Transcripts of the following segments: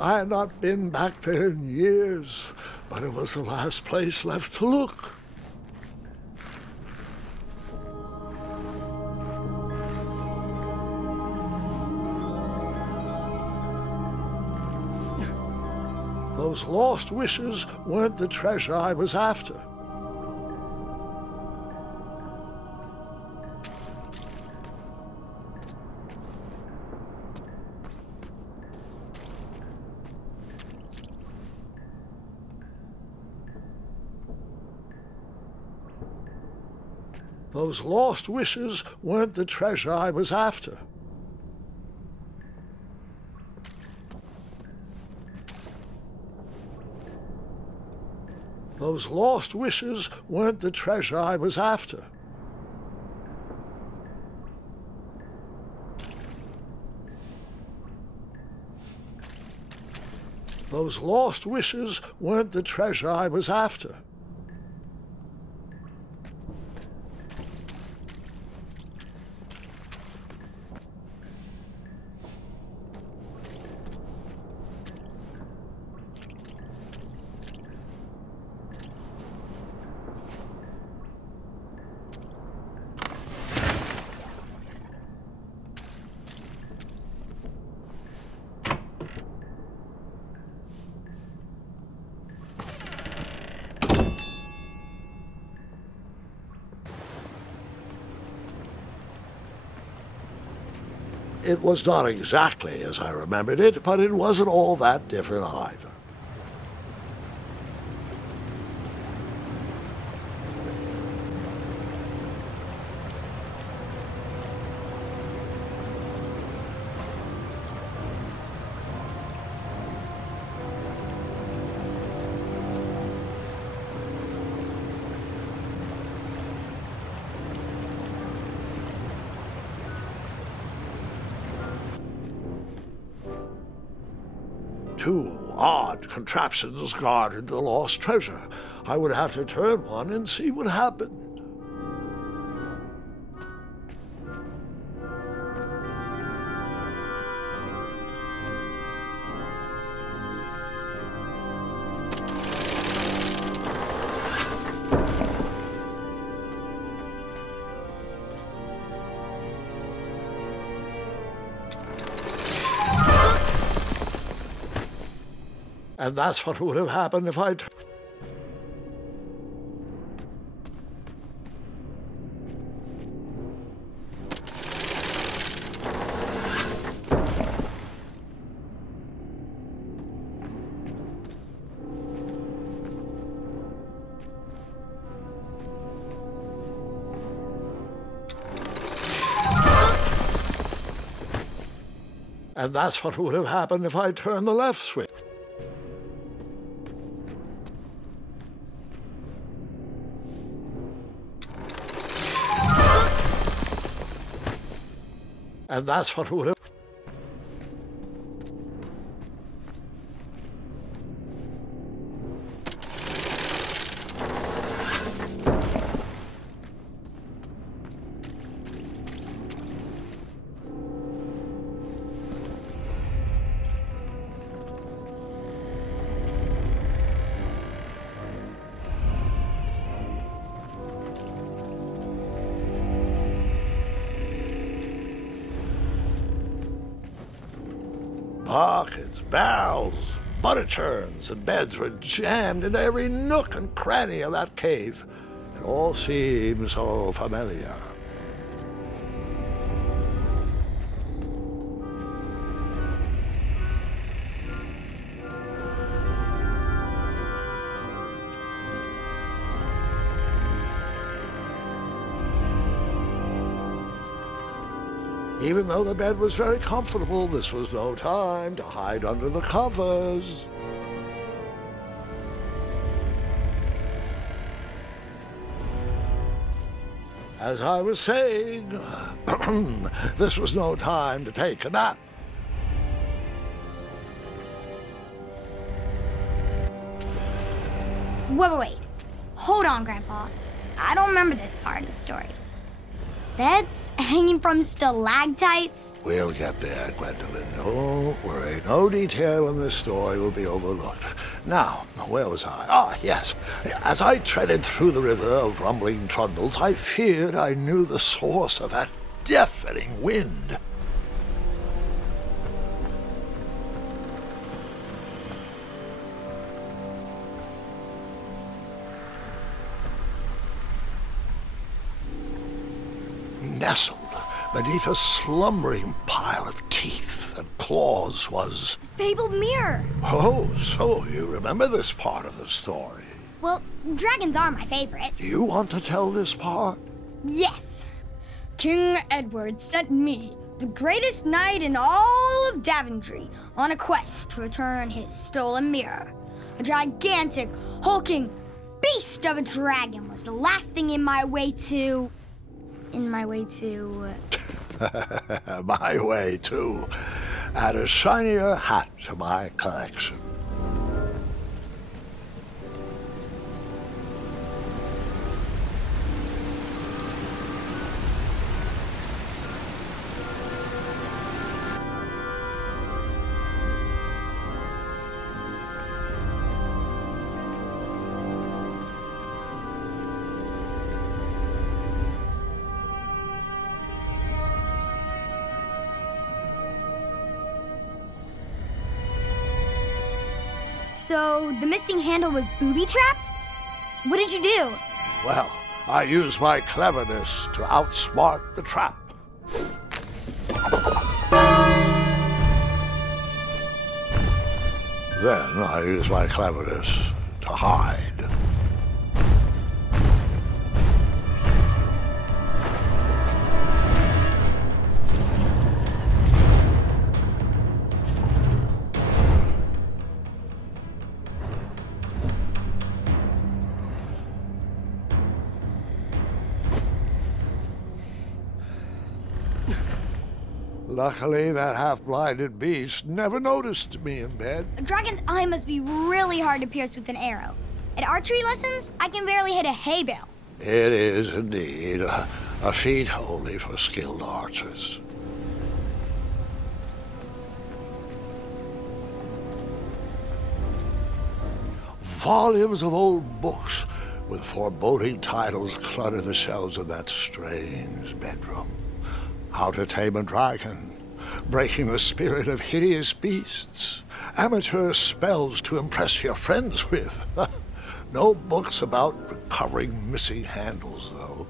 I had not been back there in years, but it was the last place left to look. Those lost wishes weren't the treasure I was after. Those lost wishes weren't the treasure I was after. Those lost wishes weren't the treasure I was after. Those lost wishes weren't the treasure I was after. It was not exactly as I remembered it, but it wasn't all that different either. Two odd contraptions guarded the lost treasure. I would have to turn one and see what happened. And that's what would have happened if I'd... And that's what would have happened if I'd turned the left switch. And that's what would have... Buckets, barrels, butter churns, and beds were jammed into every nook and cranny of that cave. It all seemed so familiar. Even though the bed was very comfortable, this was no time to hide under the covers. As I was saying, this was no time to take a nap. Wait. Hold on, Grandpa. I don't remember this part of the story. beds hanging from stalactites? We'll get there, Gwendolyn. Don't worry. No detail in this story will be overlooked. Now, where was I? Ah, yes. As I treaded through the river of rumbling trundles, I feared I knew the source of that deafening wind. Nestled beneath a slumbering pile of teeth and claws was... Fabled mirror. Oh, so you remember this part of the story? Well, dragons are my favorite. Do you want to tell this part? Yes. King Edward sent me, the greatest knight in all of Daventry, on a quest to return his stolen mirror. A gigantic, hulking beast of a dragon was the last thing in my way to... My way to add a shinier hat to my collection. So, the missing handle was booby-trapped? What did you do? Well, I used my cleverness to outsmart the trap. Then I used my cleverness to hide. Luckily, that half-blinded beast never noticed me in bed. A dragon's eye must be really hard to pierce with an arrow. At archery lessons, I can barely hit a hay bale. It is indeed a feat only for skilled archers. Volumes of old books with foreboding titles clutter the shelves of that strange bedroom. How to Tame a Dragon, Breaking the Spirit of Hideous Beasts, Amateur Spells to Impress Your Friends with. No books about recovering missing handles, though.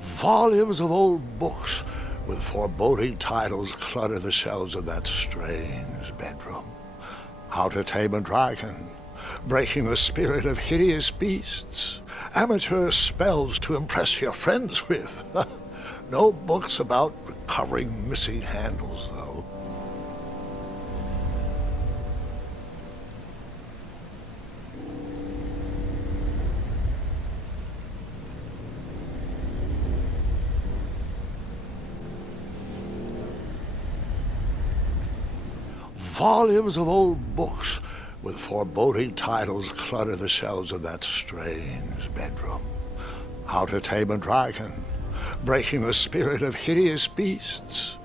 Volumes of old books with foreboding titles clutter the shelves of that strange bedroom. How to Tame a Dragon, Breaking the Spirit of Hideous Beasts, Amateur Spells to Impress Your Friends with. No books about recovering missing handles, though. Volumes of old books with foreboding titles clutter the shelves of that strange bedroom. How to Tame a Dragon, Breaking the Spirit of Hideous Beasts.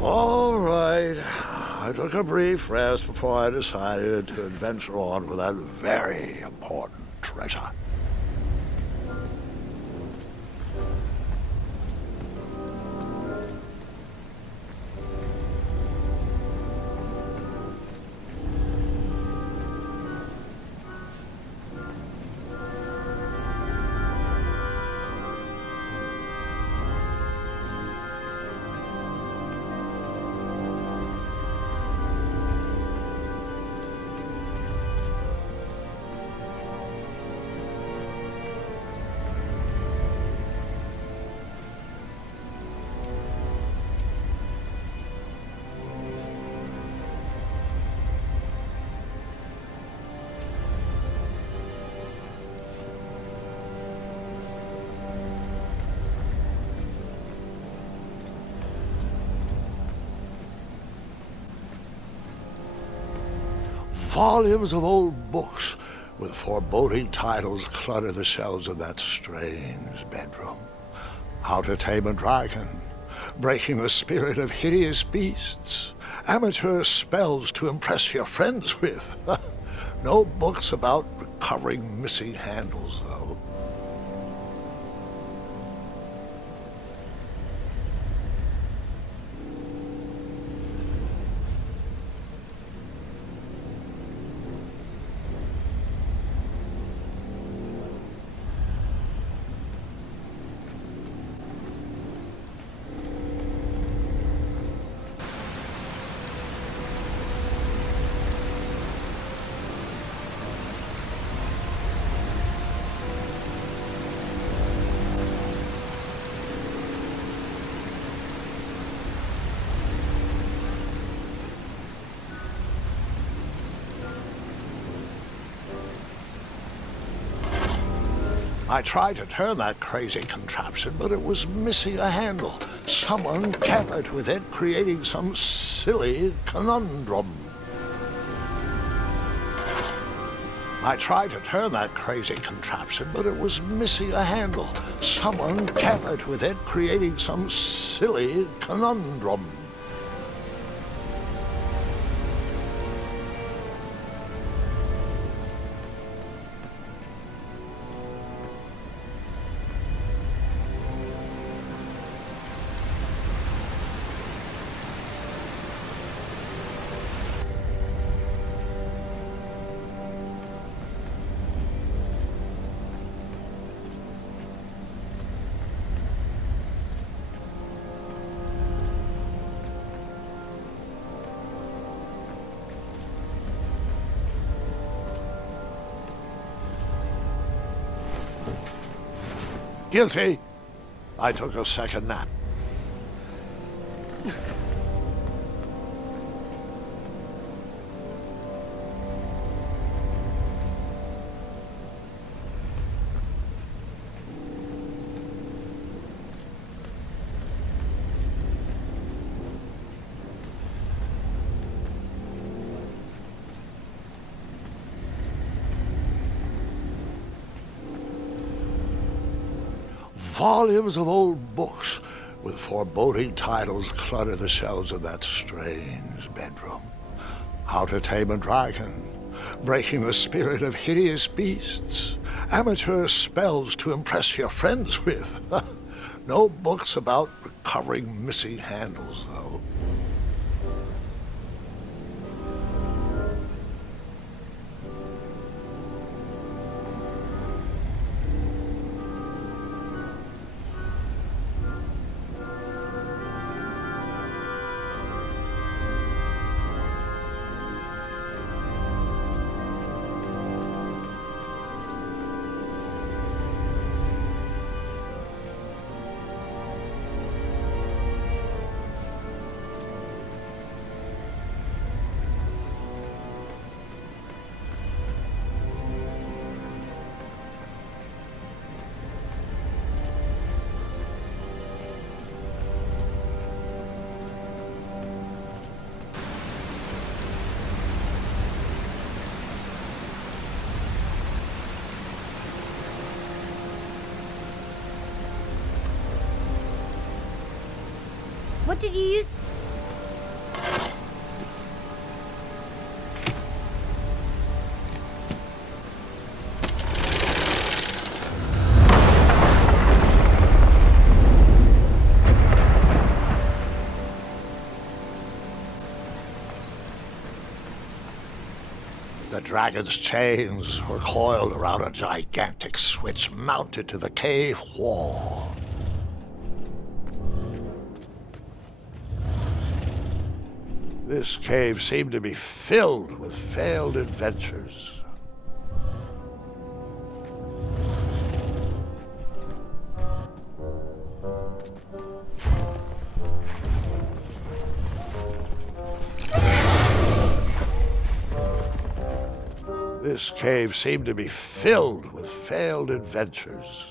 All right. I took a brief rest before I decided to adventure on with that very important treasure. Volumes of old books with foreboding titles clutter the shelves of that strange bedroom. How to Tame a Dragon, Breaking the Spirit of Hideous Beasts, Amateur Spells to Impress Your Friends with. No books about recovering missing handles, though. I tried to turn that crazy contraption, but it was missing a handle. Someone tampered with it, creating some silly conundrum. I tried to turn that crazy contraption, but it was missing a handle. Someone tampered with it, creating some silly conundrum. Guilty. I took a second nap. Volumes of old books with foreboding titles clutter the shelves of that strange bedroom. How to Tame a Dragon, Breaking the Spirit of Hideous Beasts, Amateur Spells to Impress Your Friends with. No books about recovering missing handles, though. What did you use? The dragon's chains were coiled around a gigantic switch mounted to the cave wall. This cave seemed to be filled with failed adventures. This cave seemed to be filled with failed adventures.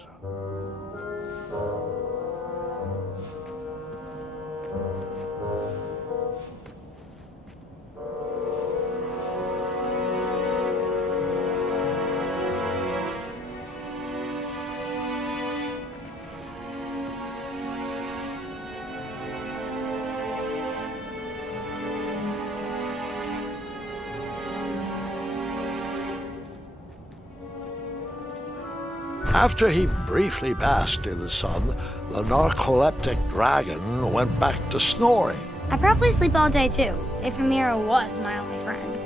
After he briefly basked in the sun, the narcoleptic dragon went back to snoring. I'd probably sleep all day too, if Amira was my only friend.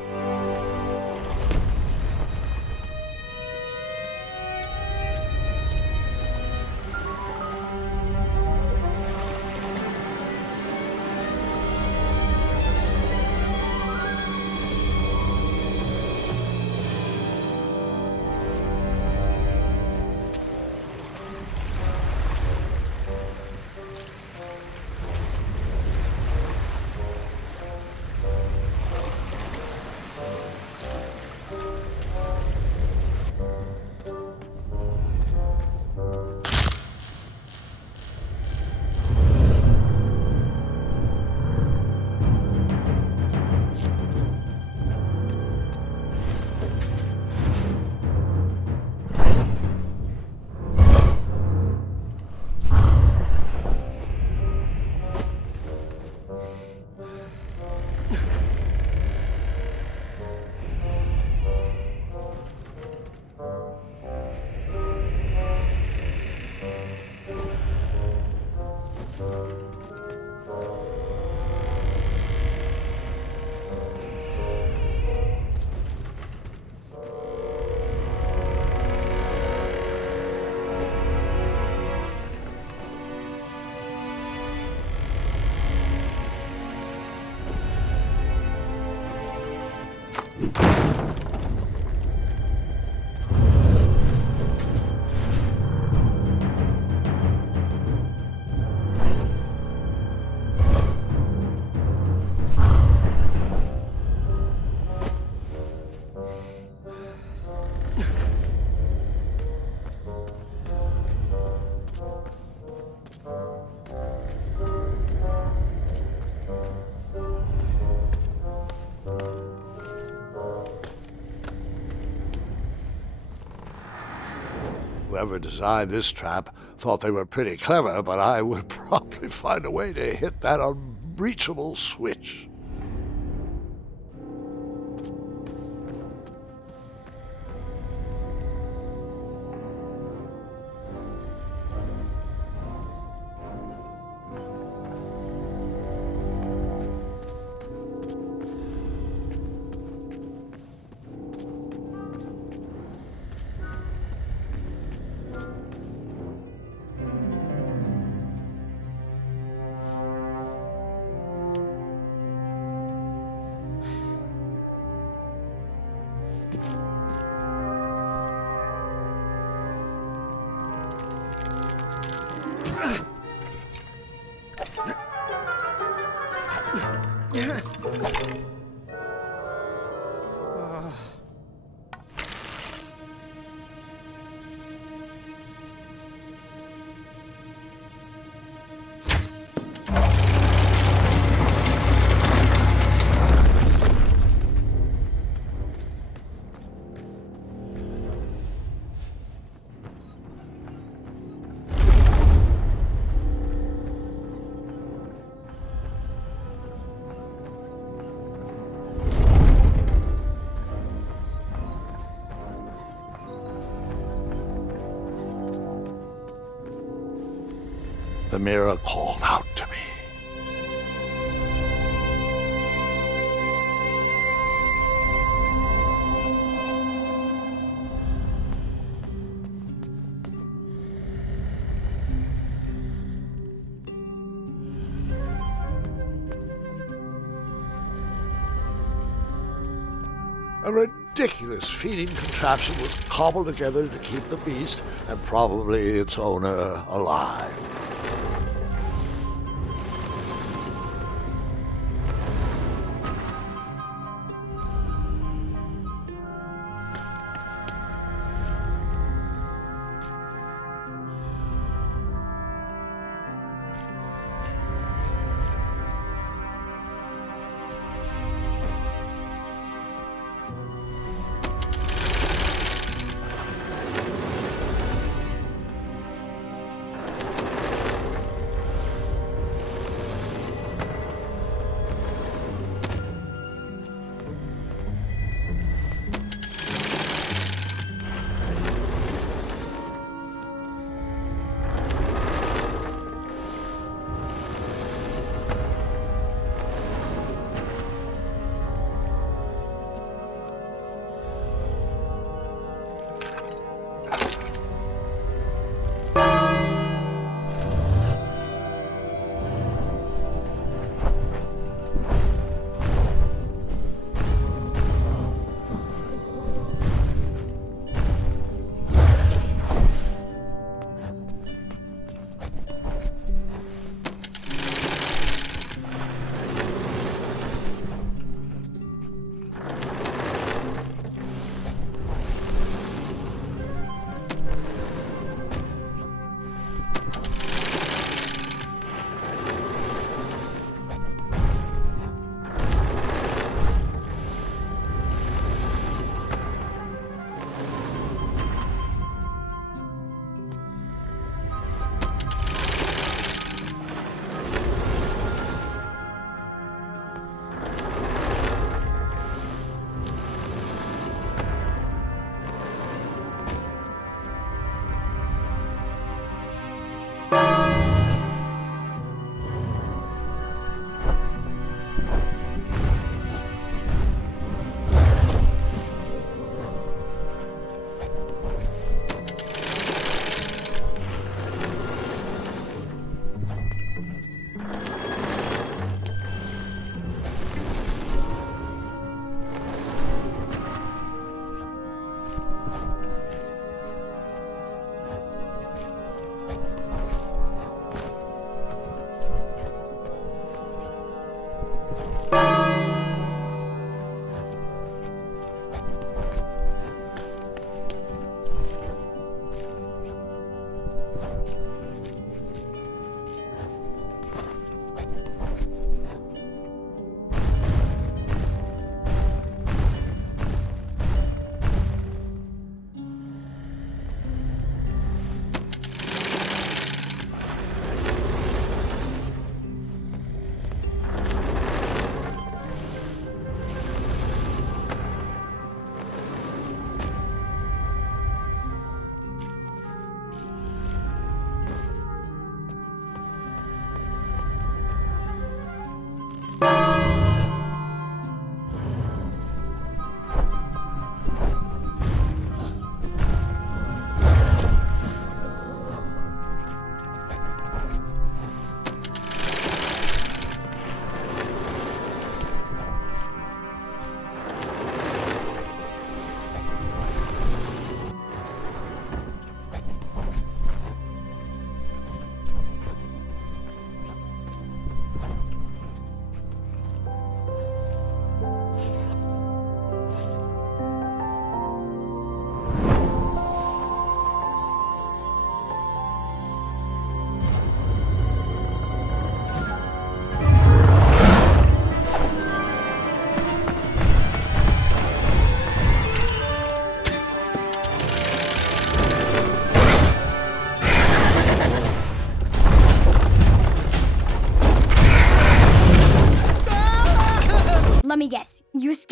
Whoever designed this trap thought they were pretty clever, but I would probably find a way to hit that unreachable switch. The mirror called out to me. A ridiculous feeding contraption was cobbled together to keep the beast and probably its owner alive.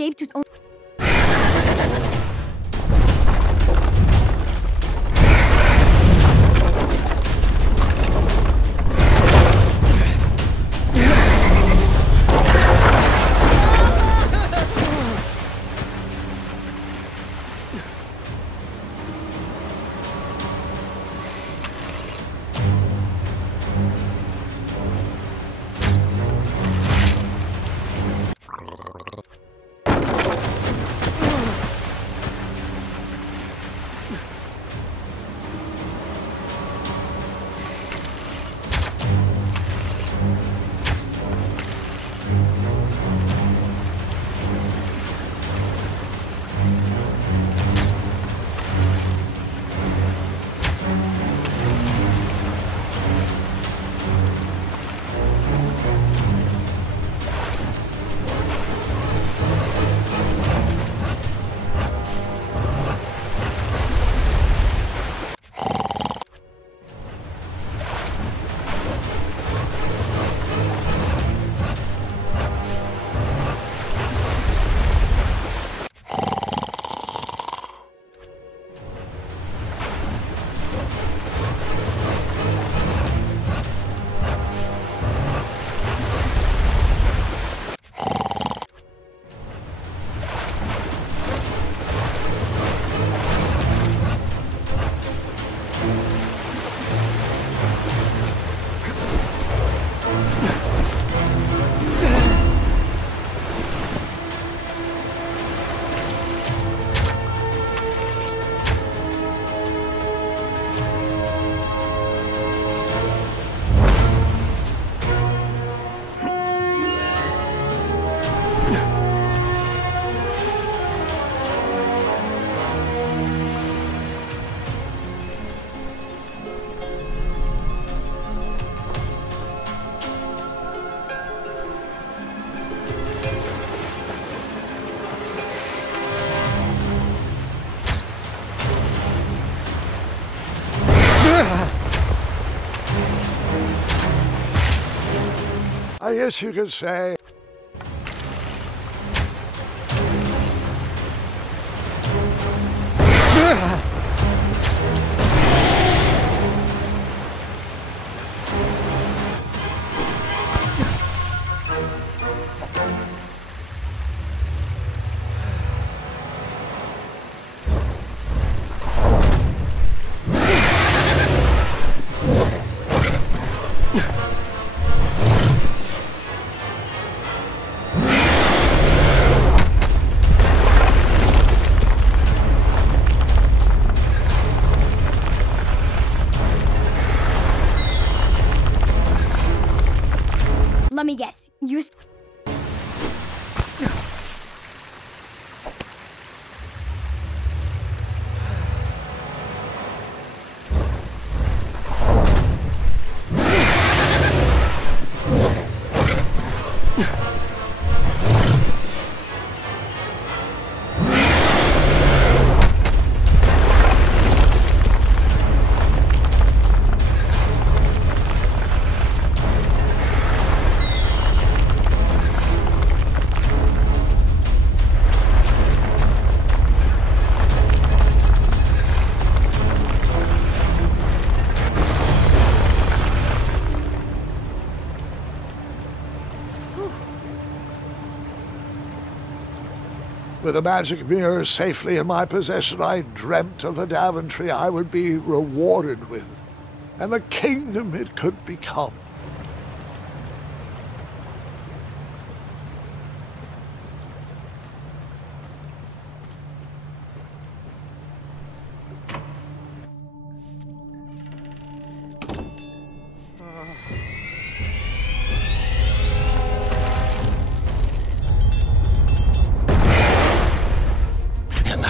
escaped with only... I guess you could say... Let me guess. You... With the magic mirror safely in my possession, I dreamt of the Daventry I would be rewarded with, and the kingdom it could become.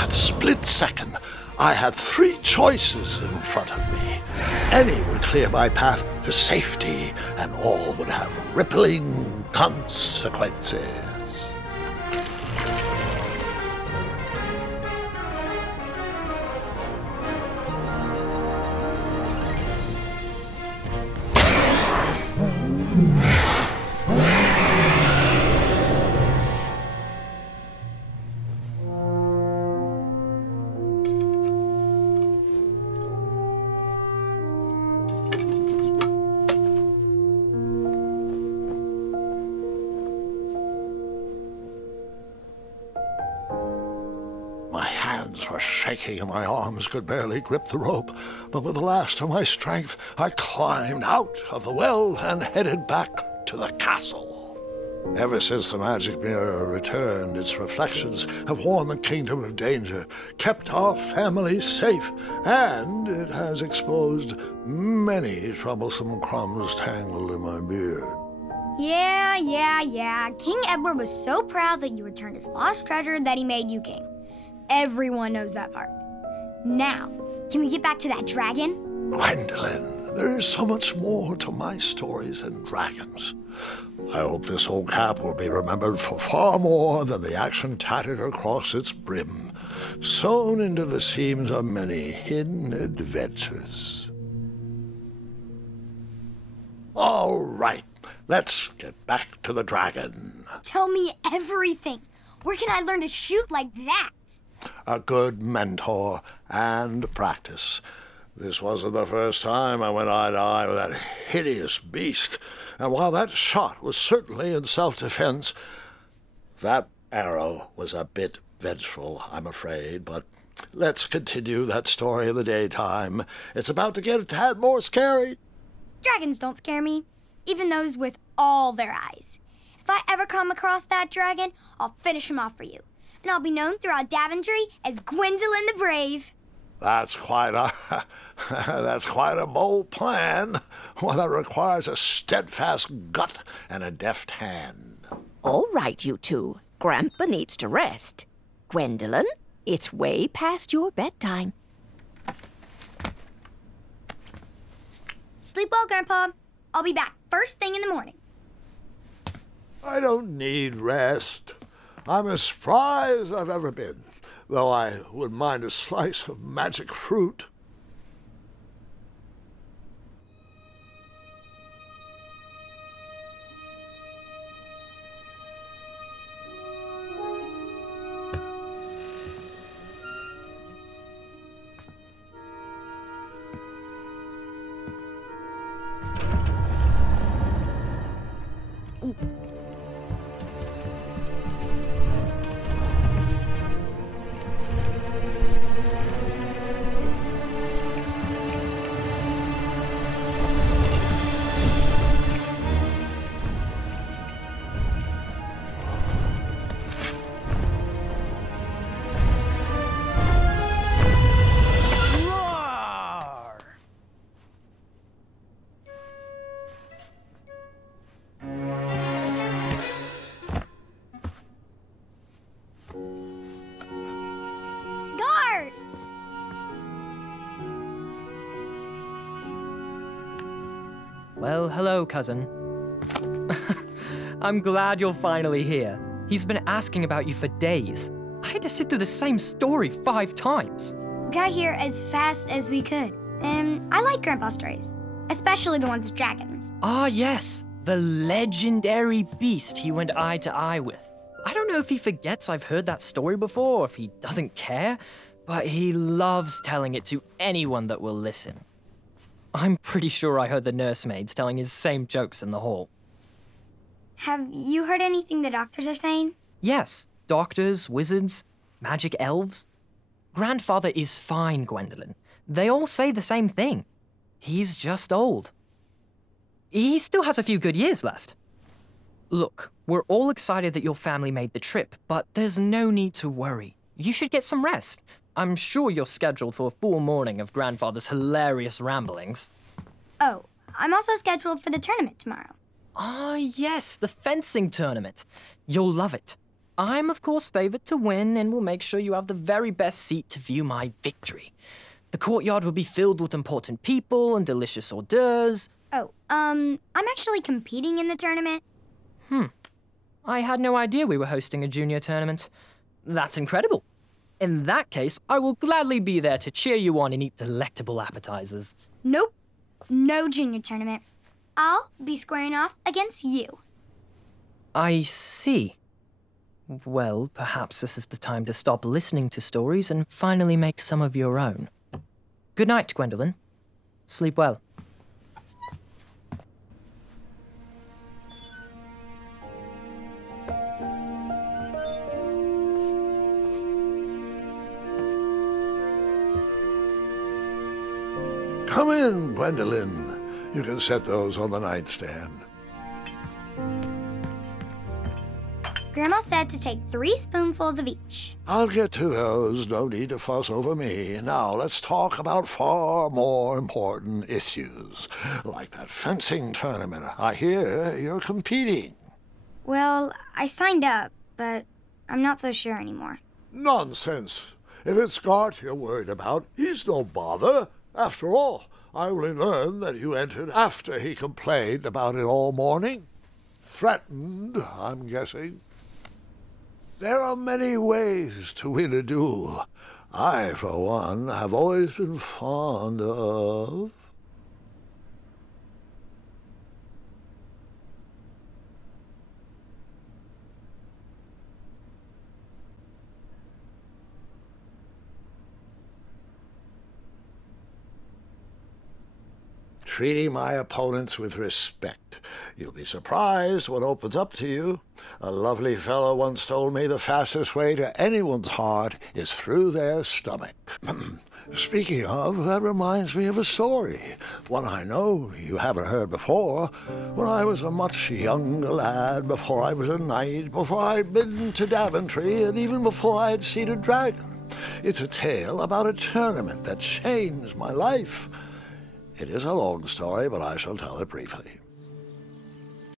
Split second, I had three choices in front of me. Any would clear my path to safety, and all would have rippling consequences. hands were shaking and my arms could barely grip the rope, but with the last of my strength, I climbed out of the well and headed back to the castle. Ever since the magic mirror returned, its reflections have warned the kingdom of danger, kept our family safe, and it has exposed many troublesome crumbs tangled in my beard. Yeah. King Edward was so proud that you returned his lost treasure that he made you king. Everyone knows that part. Now, can we get back to that dragon? Gwendolyn, there is so much more to my stories than dragons. I hope this old cap will be remembered for far more than the action tattered across its brim, sewn into the seams of many hidden adventures. All right, let's get back to the dragon. Tell me everything. Where can I learn to shoot like that? A good mentor and practice. This wasn't the first time I went eye to eye with that hideous beast, and while that shot was certainly in self-defense, that arrow was a bit vengeful, I'm afraid, but let's continue that story in the daytime. It's about to get a tad more scary. Dragons don't scare me, even those with all their eyes. If I ever come across that dragon, I'll finish him off for you, and I'll be known throughout Daventry as Gwendolyn the Brave. That's quite a bold plan, one that requires a steadfast gut and a deft hand. All right, you two. Grandpa needs to rest. Gwendolyn, it's way past your bedtime. Sleep well, Grandpa. I'll be back first thing in the morning. I don't need rest. I'm as spry as I've ever been, though I wouldn't mind a slice of magic fruit. Well, hello, cousin. I'm glad you're finally here. He's been asking about you for days. I had to sit through the same story 5 times. We got here as fast as we could, and I like Grandpa's stories, especially the ones with dragons. Ah, yes, the legendary beast he went eye to eye with. I don't know if he forgets I've heard that story before or if he doesn't care, but he loves telling it to anyone that will listen. I'm pretty sure I heard the nursemaids telling his same jokes in the hall. Have you heard anything the doctors are saying? Yes, doctors, wizards, magic elves. Grandfather is fine, Gwendolyn. They all say the same thing. He's just old. He still has a few good years left. Look, we're all excited that your family made the trip, but there's no need to worry. You should get some rest. I'm sure you're scheduled for a full morning of Grandfather's hilarious ramblings. Oh, I'm also scheduled for the tournament tomorrow. Ah, yes, the fencing tournament. You'll love it. I'm, of course, favored to win and will make sure you have the very best seat to view my victory. The courtyard will be filled with important people and delicious hors d'oeuvres. Oh, I'm actually competing in the tournament. I had no idea we were hosting a junior tournament. That's incredible. In that case, I will gladly be there to cheer you on and eat delectable appetizers. Nope, no junior tournament. I'll be squaring off against you. I see. Well, perhaps this is the time to stop listening to stories and finally make some of your own. Good night, Gwendolyn. Sleep well. Come in, Gwendolyn. You can set those on the nightstand. Grandma said to take 3 spoonfuls of each. I'll get to those. No need to fuss over me. Now let's talk about far more important issues, like that fencing tournament. I hear you're competing. Well, I signed up, but I'm not so sure anymore. Nonsense. If it's Scott you're worried about, he's no bother. After all, I only learned that you entered after he complained about it all morning. Threatened, I'm guessing. There are many ways to win a duel. I, for one, have always been fond of... treating my opponents with respect. You'll be surprised what opens up to you. A lovely fellow once told me the fastest way to anyone's heart is through their stomach. Speaking of, that reminds me of a story, one I know you haven't heard before. When I was a much younger lad, before I was a knight, before I'd been to Daventry, and even before I had seen a dragon. It's a tale about a tournament that changed my life. It is a long story, but I shall tell it briefly.